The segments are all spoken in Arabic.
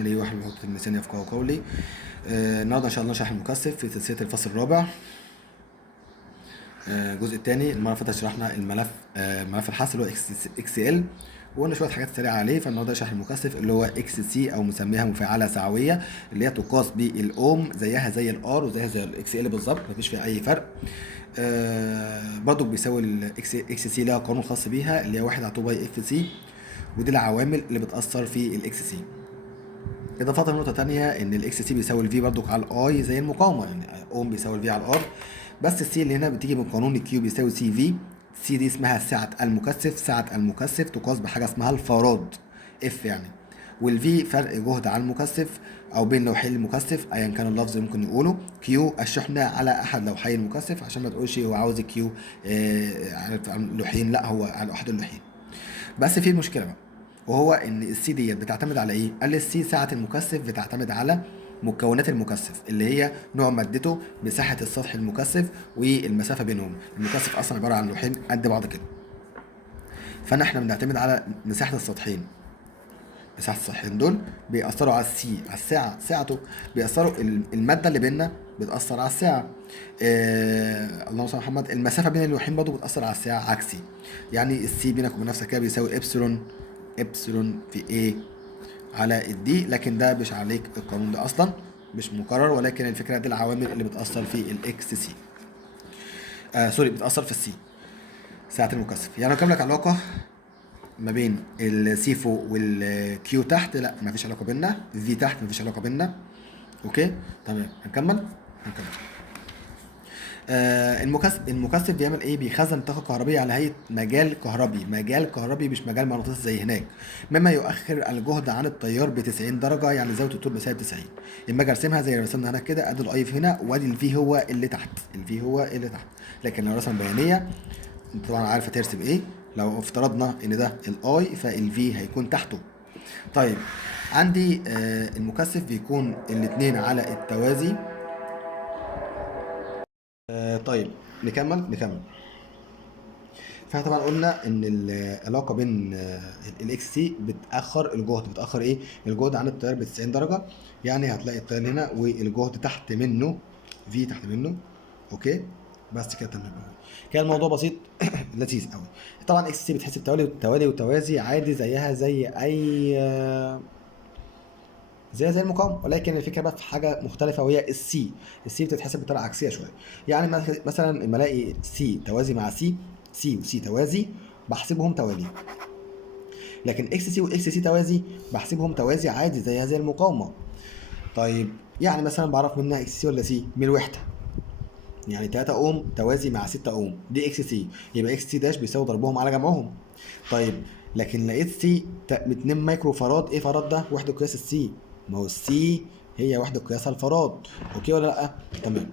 عامل ايه؟ واحد بيحط اللسان يفقهوا قولي. النهارده ان شاء الله نشرح المكثف في سلسله الفصل الرابع. الجزء الثاني. المره اللي فاتت شرحنا الملف، ملف الحث اللي هو اكس ال، وقلنا شويه حاجات سريعه عليه. فالنهارده نشرح المكثف اللي هو اكس سي او مسميها مفاعله سعويه، اللي هي تقاس بالاوم، زيها زي الار وزيها زي الاكس ال بالظبط، مفيش فيها اي فرق. برضو بيساوي الاكس سي لها قانون خاص بيها اللي هي 1 على 2 باي اف سي، ودي العوامل اللي بتاثر في الاكس سي. اضافه لنقطه تانية ان الاكس سي بيساوي الفي برضو على الاي زي المقاومه، يعني اوم بيساوي الفي على الار، بس السي اللي هنا بتيجي من قانون الكيو بيساوي سي في. سي دي اسمها سعه المكثف، سعه المكثف تقاس بحاجه اسمها الفاراد اف يعني. والفي فرق جهد على المكثف او بين لوحين المكثف ايا كان اللفظ ممكن نقوله. كيو الشحنه على احد لوحي المكثف، عشان ما تقولش هو عاوز الكيو على اللوحين، لا هو على احد اللوحين. بس في مشكله بقى، وهو ان السي ديت بتعتمد على ايه؟ قال لي السي سعه المكثف بتعتمد على مكونات المكثف، اللي هي نوع مادته، مساحه السطح المكثف، والمسافه بينهم. المكثف اصلا عباره عن لوحين قد بعض كده، احنا بنعتمد على مساحه السطحين. مساحه السطحين دول بيأثروا على السي، على السعه، سعته. بيأثروا الماده اللي بيننا بتأثر على السعه. اللهم صل على محمد. المسافه بين اللوحين برضه بتأثر على السعه عكسي. يعني السي بينك وبين نفسك كده بيساوي ابسلون، ابسلون في ايه على الدي، لكن ده مش عليك القانون ده اصلا، مش مكرر، ولكن الفكره دي العوامل اللي بتاثر في الاكس سي. سوري، بتاثر في السي ساعه المكثف. يعني لو لك علاقه ما بين السي فوق والكيو تحت، لا مفيش علاقه بيننا. في تحت مفيش علاقه بيننا. اوكي تمام، هنكمل. المكثف بيعمل ايه؟ بيخزن طاقه كهربيه على هيئه مجال كهربي، مجال كهربي مش مجال مغناطيسي زي هناك، مما يؤخر الجهد عن التيار ب 90 درجه، يعني زاويه الطول بسالب 90. اما اجي ارسمها زي ما رسمنا هناك كده، ادي الاي في هنا، وادي الفي هو اللي تحت، الفي هو اللي تحت. لكن لو رسم بيانيه انت طبعا عارف هترسم ايه. لو افترضنا ان ده الاي فالفي هيكون تحته. طيب عندي المكثف بيكون الاثنين على التوازي. طيب نكمل. فاحنا طبعا قلنا ان العلاقه بين الاكس سي بتاخر الجهد، بتاخر ايه؟ الجهد عن التيار ب 90 درجه. يعني هتلاقي التيار هنا والجهد تحت منه، في تحت منه. اوكي بس كده تمام قوي. كان الموضوع بسيط لذيذ قوي. طبعا اكس سي بتحسب توالي وتوازي عادي، زيها زي اي زي المقاومه، ولكن الفكره بقى في حاجه مختلفه، وهي السي بتتحسب بطريقه عكسيه شويه. يعني مثلا لما الاقي سي توازي مع سي وسي توازي بحسبهم توالي، لكن اكس سي واكس سي توازي بحسبهم توازي عادي زي هذه المقاومه. طيب يعني مثلا بعرف منها اكس سي ولا سي من الوحده، يعني 3 اوم توازي مع 6 اوم، دي اكس سي، يبقى اكس سي داش بيساوي ضربهم على جمعهم. طيب لكن لقيت سي 2 مايكرو فاراد، ايه فاراد ده؟ وحده قياس السي، ما هو السي هي وحده قياسها الفاراد. اوكي ولا لا؟ تمام.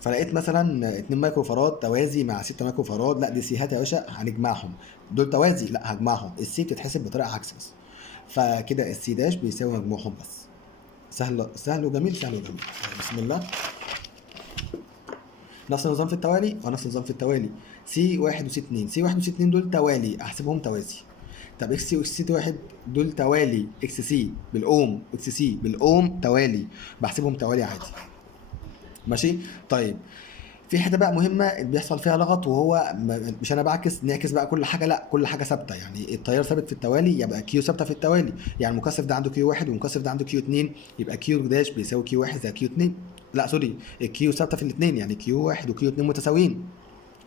فلقيت مثلا 2 مايكرو فاراد توازي مع 6 مايكرو فاراد، لا دي سيهات يا باشا هنجمعهم. دول توازي، لا هجمعهم. السي بتتحسب بطريقه عكس بس. فكده السي داش بيساوي مجموعهم بس. سهل وجميل، سهل وجميل. بسم الله. نفس النظام في التوالي ونفس النظام في التوالي. سي 1 وسي 2، سي 1 وسي 2 دول توالي احسبهم توازي. طب اكس سي واكس سي 1 دول توالي، اكس سي بالاوم اكس سي بالاوم توالي، بحسبهم توالي عادي. ماشي. طيب في حته بقى مهمه بيحصل فيها لغط، وهو مش انا نعكس بقى كل حاجه، لا كل حاجه ثابته. يعني التيار ثابت في التوالي يبقى كيو ثابته في التوالي. يعني المكثف ده عنده كيو 1 والمكثف ده عنده كيو 2، يبقى كيو داش بيساوي كيو 1 زي كيو 2. لا سوري، الكيو ثابته في الاثنين، يعني كيو 1 وكيو 2 متساويين.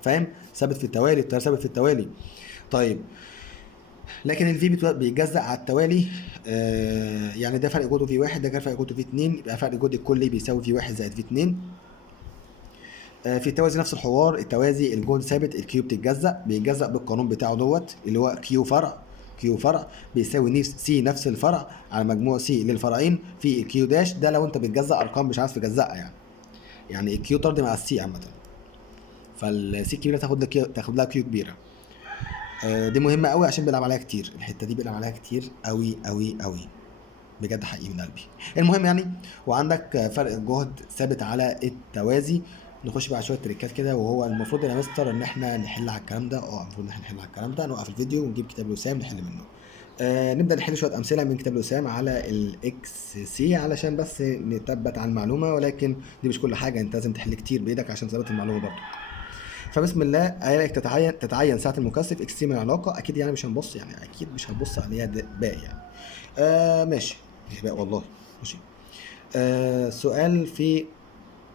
فاهم؟ ثابت في التوالي، التيار ثابت في التوالي. طيب لكن الفي بيتجزأ على التوالي. يعني ده فرق جهده في 1، ده فرق جهده في 2، يبقى فرق جهد الكلي بيساوي في 1 زائد في 2. في التوازي نفس الحوار. التوازي الجهد ثابت، الكيو بيتجزأ بالقانون بتاعه دوت، اللي هو كيو فرع بيساوي سي نفس الفرع على مجموع سي للفرعين في الكيو داش. ده لو انت بتجزأ ارقام مش عارف تجزأها يعني الكيو طرد مع السي عامه، فالسي كبيره تاخد لها كيو كبيره. دي مهمه قوي عشان بيلعب عليها كتير، الحته دي بيلعب عليها كتير قوي قوي قوي بجد، حقيقي من قلبي. المهم يعني، وعندك فرق الجهد ثابت على التوازي. نخش بقى شويه تريكات كده، وهو المفروض يا مستر ان احنا نحل على الكلام ده. المفروض ان احنا نحل على الكلام ده، نوقف الفيديو ونجيب كتاب الوسام نحل منه. نبدا نحل شويه امثله من كتاب الوسام على الاكس سي علشان بس نثبت على المعلومه، ولكن دي مش كل حاجه، انت لازم تحل كتير بايدك عشان تثبت المعلومه برضه. فبسم الله قايلك تتعين ساعه المكثف اكس سي من العلاقه، اكيد يعني مش هنبص، يعني اكيد مش هنبص عليها باقي يعني. ماشي، مش باقي والله. ماشي. سؤال في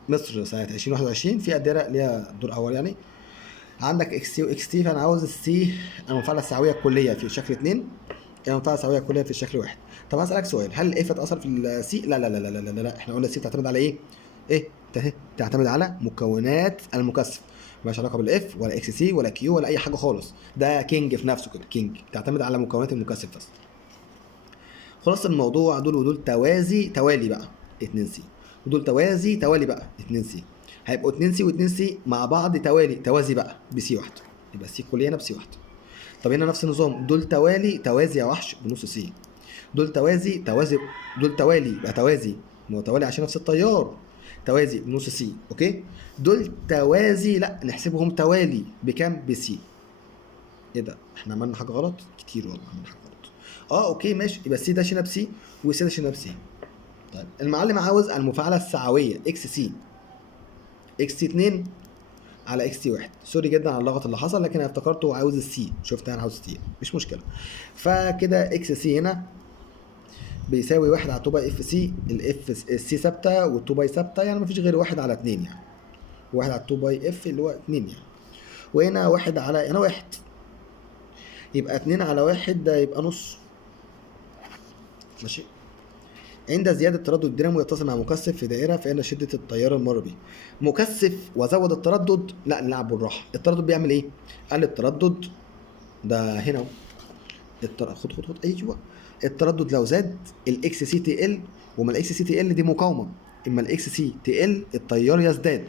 مصر سنه 2021 في الدائره ليها دور اول يعني. عندك اكس سي واكس تي، فانا عاوز السي المفاعله السعويه الكليه في شكل 2، المنطقه السعويه الكليه في الشكل واحد. طب هسألك سؤال، هل الاف اتأثر في السي؟ لا لا لا لا لا لا، احنا قلنا السي بتعتمد على ايه؟ بتعتمد على مكونات المكثف، مالهاش علاقه بالاف ولا اكس سي ولا كيو ولا اي حاجه خالص، ده كينج في نفسه كده، كينج بتعتمد على مكونات المكثف بس. خلاص الموضوع دول ودول توالي بقى 2 سي، ودول توالي بقى 2 سي، هيبقوا 2 سي و2 سي مع بعض توازي بقى بسي واحده، يبقى سي كليه هنا بسي واحده. طب هنا نفس النظام، دول توازي يا وحش بنص سي، دول دول توالي يبقى توازي، ما هو توالي عشان نفس التيار، توازي بنص سي. اوكي، دول توازي لا نحسبهم توالي بكام؟ بسي. ايه ده، احنا عملنا حاجه غلط كتير والله، عملنا حاجه غلط. اوكي ماشي، يبقى سي ده شينا بسي وسي ده شينا بسي. طيب المعلم عاوز المفاعله السعويه اكس سي، اكس سي 2 على اكس تي 1. سوري جدا على اللغط اللي حصل، لكن انا افتكرته عاوز السي، شفت انا عاوز السي مش مشكله. فكده اكس سي هنا بيساوي 1 على 2 باي اف سي، الاف السي ثابته وال2 باي ثابته، يعني مفيش غير 1 على 2 يعني، 1 على 2 باي اف اللي هو 2 يعني، وهنا 1 على هنا 1، يبقى 2 على 1 ده يبقى نص. ماشي. عند زيادة تردد الدينامو يتصل مع مكثف في دائرة، فإن شدة التيار المر به مكثف وزود التردد، لا نلعب بالراحة. التردد بيعمل إيه؟ قال التردد ده هنا اهو، خد ايوه، التردد لو زاد الاكس سي تي ال، وما الاكس سي تي ال دي مقاومه، اما الاكس سي تي ال التيار يزداد.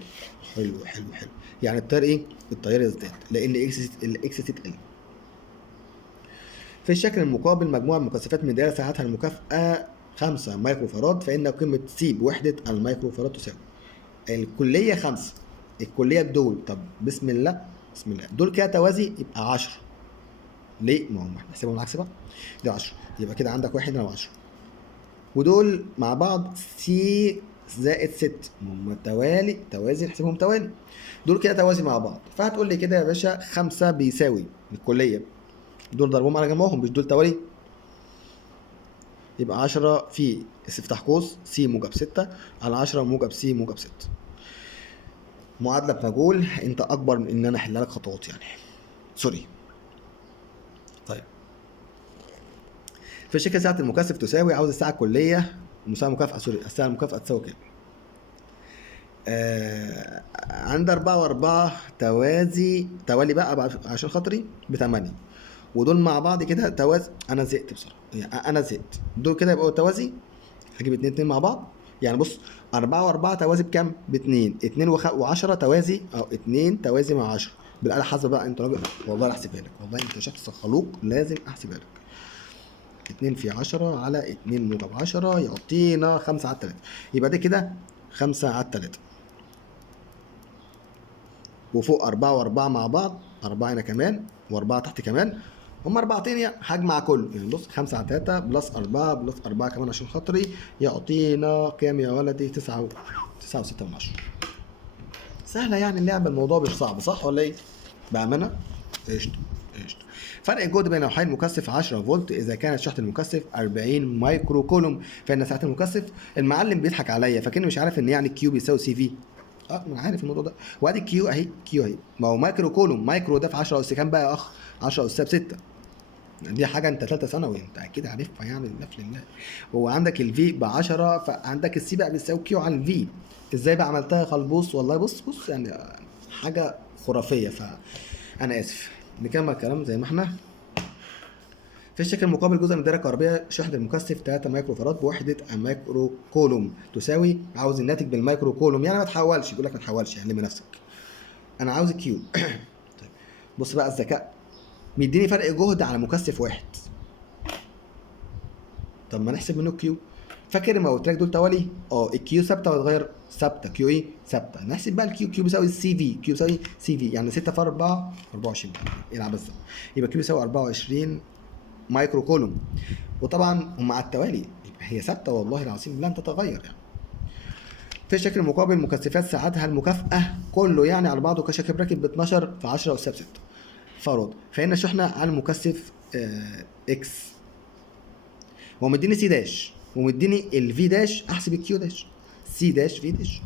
حلو حلو حلو، يعني التيار ايه؟ التيار يزداد لان الاكس سي تي ال. في الشكل المقابل مجموع المكثفات من دائره ساعتها المكافاه 5 مايكرو فاراد، فان قيمه سي بوحده المايكرو فاراد تساوي الكليه 5، الكليه دول. طب بسم الله بسم الله، دول كده توازي يبقى 10. ليه؟ ما هم احنا هنحسبهم العكس بقى، دي 10 يبقى كده عندك 1 هنا و10، ودول مع بعض سي زائد 6، هم توازي نحسبهم توالي، دول كده توازي مع بعض. فهتقول لي كده يا باشا 5 بيساوي الكليه، دول ضربهم على جنبهم مش دول توالي، يبقى 10 في افتح قوس سي موجب 6 على 10 موجب سي موجب 6. معادله بمجهول، انت اكبر من ان انا احلها لك خطوات يعني، سوري. طيب في الشكل ساعة المكثف تساوي، عاوز الساعة الكلية مساوي مكافأة، سوري الساعة المكافأة تساوي كام؟ عند 4 و4 توالي بقى عشان خاطري ب8، ودول مع بعض كده توازي. انا زهقت بصراحة يعني، انا زهقت، دول كده يبقوا توازي، هجيب 2 مع بعض يعني. بص 4 و4 توازي بكام؟ ب2، 2 و10 توازي، او 2 توازي مع 10 بالآلة حاسبة بقى، انت راجل والله احسبها لك، والله انت شخص خلوق لازم احسبها لك. 2 في 10 على 2 موجب 10 يعطينا 5 على 3، يبقى ده كده 5 على 3، وفوق 4 و4 مع بعض، 4 هنا كمان و4 تحت كمان، هم 4 يعني هجمع كله يعني. بص 5 على 3 بلس 4 بلس 4 كمان عشان خاطري يعطينا كام يا ولدي؟ 9 9.6 من 10. سهله يعني اللعبه، الموضوع مش صعب صح ولا ايه؟ بامانه قشطه قشطه. فرق الجهد بين لوحين مكثف 10 فولت اذا كانت شحنه المكثف 40 مايكرو كولوم، فان ساعه المكثف. المعلم بيضحك عليا فاكرني مش عارف ان يعني كيو بيساوي سي في. انا عارف الموضوع ده، وادي كيو اهي، كيو اهي، ما هو مايكرو كولوم، مايكرو ده في 10 اس كام بقى يا اخ؟ 10 اس ب 6، دي حاجه انت ثالثه ثانوي انت اكيد عارفها يعني، لله لله. هو عندك الفي ب 10، فعندك السي بقى بيساوي كيو على الفي. ازاي بقى عملتها يا خلبوص؟ والله بص يعني حاجه خرافيه، فانا اسف. نكمل الكلام زي ما احنا. في الشكل المقابل جزء من الدائره الكهربائيه شحنه المكثف 3 مايكرو فاراد بوحده المايكرو كولوم تساوي، عاوز الناتج بالمايكرو كولوم يعني، ما تحولش، بيقول لك ما تحولش يعني، لم نفسك. انا عاوز الكيو. طيب بص بقى الذكاء، مديني فرق جهد على مكثف واحد، طب ما نحسب منه الكيو. فاكر ما قلت لك دول توالي؟ الكيو ثابته وتتغير ثابته، كيو ايه؟ ثابته. نحسب بقى الكيو، كيو بيساوي السي في، كيو بيساوي سي في يعني 6 في 4 24 العب ازاي؟ يبقى كيو بيساوي 24 مايكرو كولوم، وطبعا هم على التوالي يبقى هي ثابته والله العظيم لن تتغير يعني. في الشكل المقابل مكثفات ساعتها المكافأة كله يعني على بعضه كشكل راكب ب 12 في 10 أس 6 فراد، فإن شحنة على المكثف اكس، هو مديني سي داش ومديني الفي داش، احسب الكيو داش، سي داش في داش،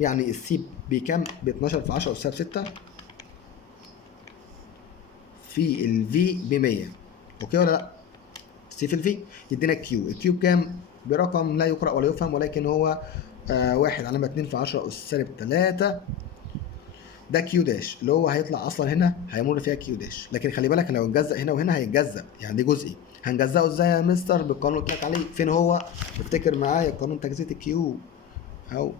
يعني السي بكام؟ ب 12 في 10 أس 6 في الفي ب 100. اوكي ولا لا؟ سي في الفي يدينا الكيو، الكيو بكام؟ برقم لا يقرأ ولا يفهم، ولكن هو 1/2 في 10 أس 3. ده كيو داش اللي هو هيطلع اصلا هنا هيمر فيها كيو داش، لكن خلي بالك لو اتجزأ هنا وهنا هيتجزأ، يعني دي جزئي. هنجزأه ازاي يا مستر؟ بالقانون اللي قلت لك عليه. فين هو؟ افتكر معايا قانون تجزئة الكيو اهو،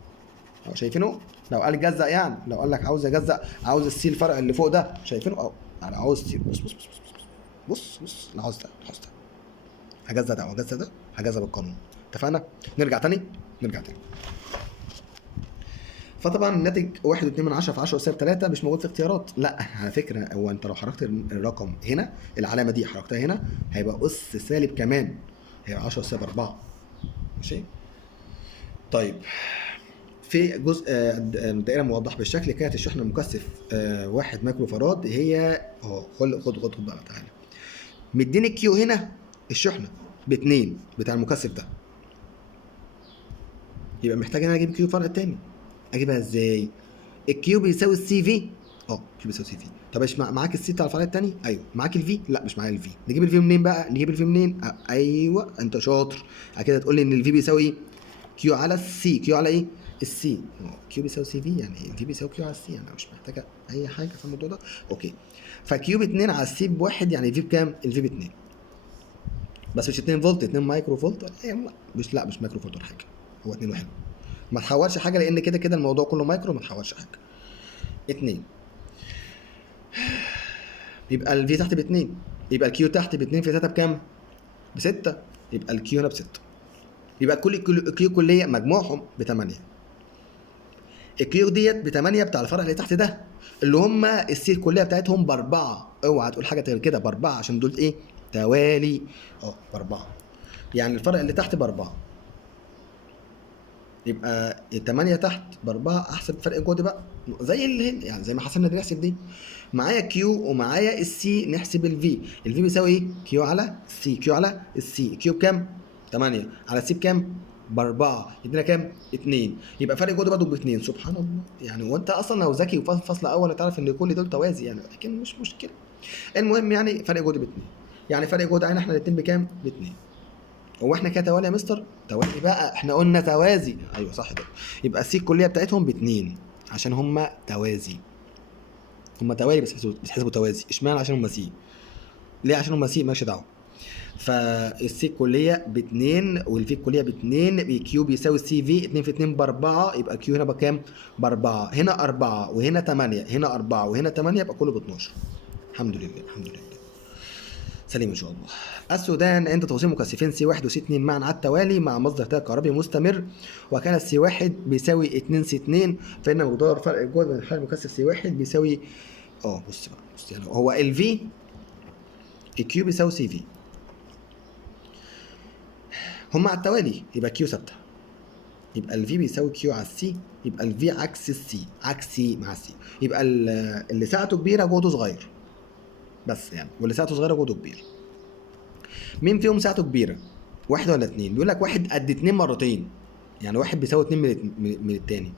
شايفينه؟ لو قال جزأ يعني لو قال لك عاوز اجزأ، عاوز السي الفرق اللي فوق ده، شايفينه اهو، يعني عاوز سي، بص بص بص بص بص انا عاوز ده، عاوز ده، هجزأ ده وهجزأ ده، هجزأ بالقانون. اتفقنا؟ نرجع تاني. فطبعا الناتج 1.2 في 10 سالب 3 مش موجود في اختيارات. لا على فكره هو انت لو حركت الرقم هنا، العلامه دي حركتها هنا هيبقى اس سالب كمان، هيبقى 10 سالب 4. ماشي. طيب في جزء الدائره موضح بالشكل، كانت الشحنه المكثف 1 مايكرو فراد هي خد بقى تعالى، مديني الكيو هنا الشحنه ب2 بتاع المكثف ده، يبقى محتاج انا اجيب كيو الفرق الثاني. اجيبها ازاي؟ الكيو بيساوي السي في، كيو بيساوي سي في. طب ايش معاك السي بتاع الفرع الثاني؟ ايوه. معاك الفي؟ لا مش معايا الفي. نجيب الفي منين بقى؟ ايوه انت شاطر. كده تقول لي ان الفي بيساوي كيو على السي. كيو على ايه؟ السي. كيو بيساوي سي في، يعني الفي بيساوي كيو على السي، انا مش محتاجه اي حاجه في الموضوع ده. اوكي. فكيو ب2 على السي ب1، يعني الفي بكام؟ الفي ب2، بس مش 2 فولت، 2 مايكرو فولت. مش مايكرو فولت ولا حاجه، هو 2 وحلو. ما تحورش حاجه لان كده كده الموضوع كله مايكرو، ما تحورش حاجه. 2 يبقى الفي تحت ب2، يبقى الكيو تحت ب2 في 3 بكام؟ ب6، يبقى الكيو هنا ب6، يبقى كل الكيو كليه مجموعهم ب8. الكيو ديت ب8 بتاع الفرع اللي تحت ده، اللي هم السي الكليه بتاعتهم ب4. اوعى تقول حاجه غير كده، ب4 عشان دول ايه؟ توالي. ب4، يعني الفرع اللي تحت ب4، يبقى 8 تحت ب4. احسب فرق الجهد بقى زي اللي هنا، يعني زي ما حسبنا دي نحسب دي. معايا كيو ومعايا السي، نحسب الفي. الفي بيساوي ايه؟ كيو على السي. كيو على السي، كيو بكام؟ 8 على السي بكام؟ ب4، يدينا كام؟ 2. يبقى فرق الجهد برضه ب2. سبحان الله، يعني وانت اصلا لو ذكي وفاصل فصل اول هتعرف ان كل دول توازي يعني، لكن مش مشكله. المهم يعني فرق جهد ب2، يعني فرق جهد عين احنا الاثنين بكام؟ ب2. هو احنا كده توالي يا مستر؟ توالي بقى، احنا قلنا توازي. ايوه صح كده. يبقى السي الكليه بتاعتهم ب2 عشان هم توازي. هم توالي بس بيتحسبوا توازي. اشمعنى؟ عشان هم سي. ليه عشان هم سي؟ مالكش دعوه. فالسي الكليه ب2 والفي الكليه ب2، كيو بيساوي سي في، 2 في 2 ب4، يبقى كيو هنا بكام؟ ب4. هنا 4 وهنا 8، هنا 4 وهنا 8، يبقى كله ب12. الحمد لله الحمد لله. سليم ان شاء الله. السودان عند توصيل مكثفين سي 1 وسي 2 معا على التوالي مع مصدر تيار كهربي مستمر، وكان السي 1 بيساوي 2 سي 2، فان مقدار فرق الجهد من حال المكثف سي 1 بيساوي بص بقى، بص يعني هو الفي الكيو بيساوي سي في، هم على التوالي يبقى كيو ثابته، يبقى الفي بيساوي كيو على السي، يبقى الفي عكس السي، عكسي مع السي، يبقى اللي ساعته كبيره جهده صغير بس يعني، واللي ساعته صغيره جهده كبير. مين فيهم ساعته كبيره؟ واحد ولا اتنين؟ بيقول لك واحد قد اتنين مرتين، يعني واحد بيساوي اتنين من التاني،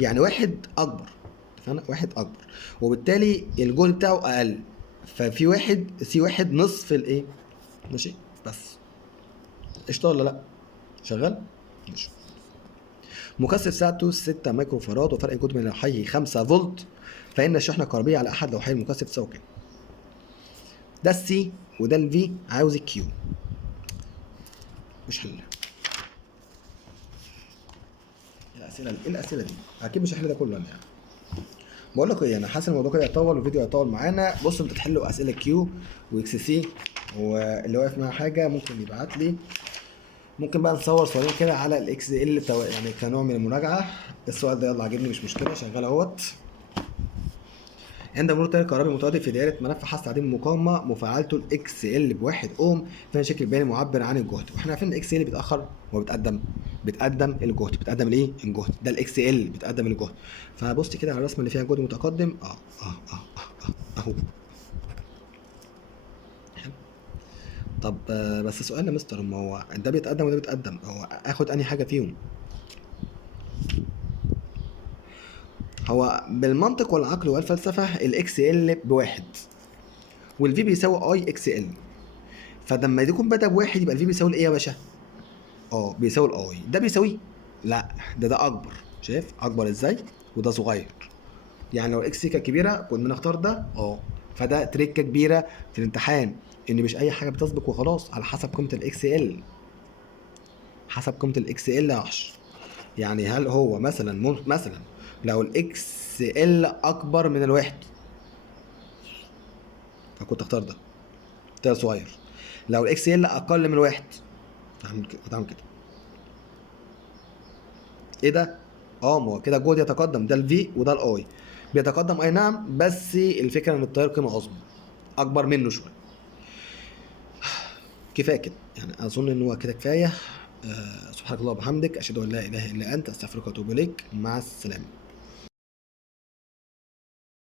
يعني واحد اكبر. فانا واحد اكبر وبالتالي الجهد بتاعه اقل، ففي واحد سي واحد نصف الايه. ماشي بس قشطه ولا لا؟ شغال؟ ماشي. مكثف ساعته 6 مايكرو فاراد وفرق الجهد من الحي 5 فولت، فان الشحنه الكهربيه على احد لوحي المكثف تساوي كام؟ ده السي وده الفي، عاوز الكيو. مش حل. ايه الاسئله دي؟ اكيد مش هحل ده كله يعني. بقول لك ايه، انا حاسس الموضوع كده يطول والفيديو هيطول معانا. بص انت تحلوا اسئله كيو واكس سي، واللي واقف معاه حاجه ممكن يبعت لي. ممكن بقى نصور سؤالين كده على الاكس ال يعني كنوع من المراجعه. السؤال ده يلا عاجبني مش مشكله، شغال اهوت. عند مرور تيار كهربي متردد في دائره ملف حث تعديل المقاومه مفاعلته الاكس ال بواحد اوم فيها شكل بياني معبر عن الجهد، واحنا عارفين الاكس ال بيتاخر وبتقدم الجهد، بتقدم الايه الجهد، ده الاكس ال بتقدم الجهد. فبص كده على الرسمه اللي فيها جهد متقدم اهو. طب بس سؤال يا مستر، ما هو ده بيتقدم وده بيتقدم، هو اخد انهي حاجه فيهم؟ هو بالمنطق والعقل والفلسفه الاكس ال بواحد والفي بيساوي اي اكس ال، فلما يكون بدا بواحد يبقى الفي بيساوي الايه يا باشا؟ بيساوي الاي. ده بيساويه؟ لا، ده اكبر. شايف اكبر ازاي؟ وده صغير. يعني لو الاكس كانت كبيره كنا نختار ده. فده تريكه كبيره في الامتحان، ان مش اي حاجه بتسبق وخلاص، على حسب قيمه الاكس ال، حسب قيمه الاكس ال يا عشر. يعني هل هو مثلا لو الاكس ال اكبر من الواحد فكنت اختار ده صغير. لو الاكس ال اقل من الواحد هتعمل كده. ايه ده؟ ما هو كده الجهد يتقدم، ده الفي وده الاي بيتقدم، اي نعم، بس الفكره ان التيار قيمه عظمى اكبر منه شويه. كفايه كده يعني، اظن ان هو كده كفايه. سبحانك اللهم وبحمدك، اشهد ان لا اله الا انت، استغفرك واتوب اليك. مع السلامه.